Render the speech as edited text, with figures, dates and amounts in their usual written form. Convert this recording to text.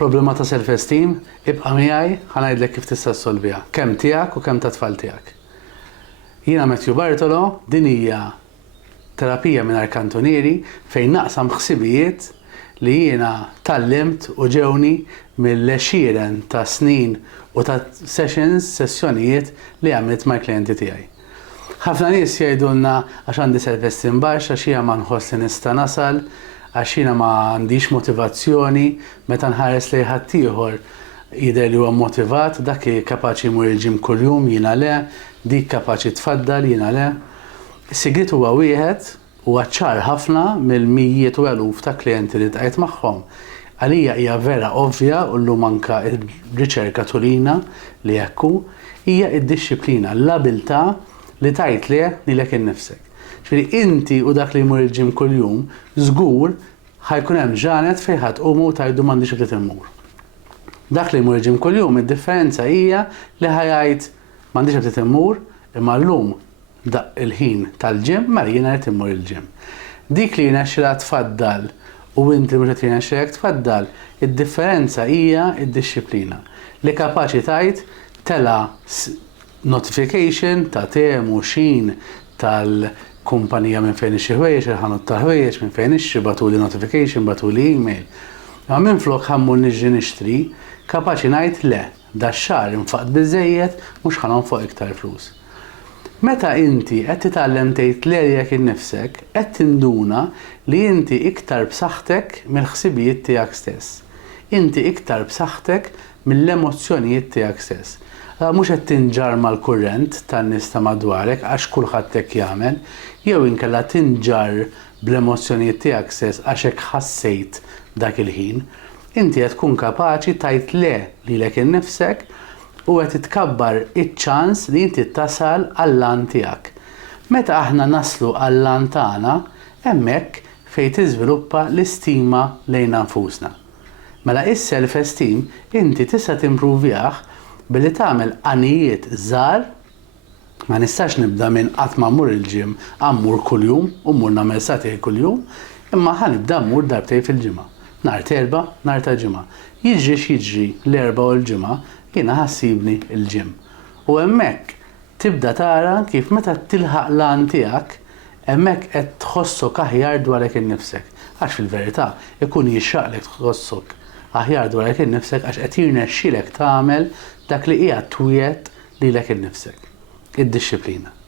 problema ta' self-esteem, ibqa' miegħi ħanajdlek kif tista' ssolviha, kemm tiegħek u kemm tat-tfal tiegħek. Jiena Matthew Bartolo, din hija terapija mingħajr kantunieri fejn naqsam ħsibijiet li jiena tallimt u ġewni mill-għexieren ta' snin u ta' sessjonijiet li għamilt mal-klijenti tiegħi. Ħafna nies jgħidulna għax għandi self-esteem baxx, għax jiena ma nħoss li nista' nasal, għax jiena ma għandix motivazzjoni, meta nħares li ħadd ieħor jidher li huwa motivat, dak kapaċi jmur il-ġim kuljum jiena le, dik kapaċi tfaddal jiena le. Is-sigriet huwa wieħed huwa ċar ħafna mill-mijiet u eluf ta' klijenti li tqajt magħhom. Għalija hija vera ovvja u llum anke r-riċerka turina li hekk hu hija d-dixxilpina, l-abilità li tajt lilek innifsek. Ġifieri inti u dak li jmur il-ġim kuljum żgur ħajkun hemm ġranet fejn ħadqumu tajdu m'għandix ftit immur. Dak li jmur il-ġim kuljum id-differenza hija li ħajgħid m'għandix ftit immur imma llum daq il-ħin tal-ġim ma jiena qed immur il-ġim. Dik li jnexxilha tfaddal u inti mhux qed jirnexxilek tfaddal, id-differenza hija d-dixxilpina li kapaċi tgħid tela notification ta' tem u xin tal-kumpanija minn fejn ixxi ħwejjeġ, il-ħanut ta' ħwejjeġ minn fejn ixxi batuli notification, batuli email. Ma minflok ħammur niġi nixtri, kapaċi ngħid le, dax-xahar infaqt biżżejjed mhux ħanonfoq iktar flus. Meta inti qed titgħallem tgħid lejlek innifsek, qed tinduna li inti iktar b'saħħtek mill-ħsibijiet tiegħek stess. Inti iktar b'saħħtek mill-emozzjonijiet tiegħek stess. Mhux qed tinġar mal-kurrent tan-nies ta' madwarek għax kulħadd hekk jagħmel, jew inkella tinġar bl-emozzjonijiet tiegħek stess għax hekk ħassejt dak il-ħin. Inti qed tkun kapaċi tgħid le lilek innifsek u qed titkabbar iċ-ċans li inti tasal għall-lan tiegħek. Meta aħna naslu għall-lan tagħna, hemmhekk fejn tiżviluppa l-istima lejn nfusna. Mela is-self-esteem inti tista' timpruvjah billi tagħmel għanijiet żgħar, ma nistax nibda minn qatt ma mmur il-ġim għammur kuljum u mmur nagħmel satej kuljum, imma ħanibda mmur darbtejn fil-ġimgħa. Nhar terba', nhar ta' ġimgħa. Jiġri x'jiġri l-erba' u l-ġimgħa, jiena ħassibni il-ġim. U hemmhekk tibda tara kif meta tilħaq lan tiegħek hemmhekk qed tħossok aħjar dwarek innifsek. Għax fil-verità ikun jixraqlek tħossok aħjar dwarek innifsek għax qed jirnexxielek tagħmel dak li qiegħed twiegħed lilek innifsek. Id-dixxilpina.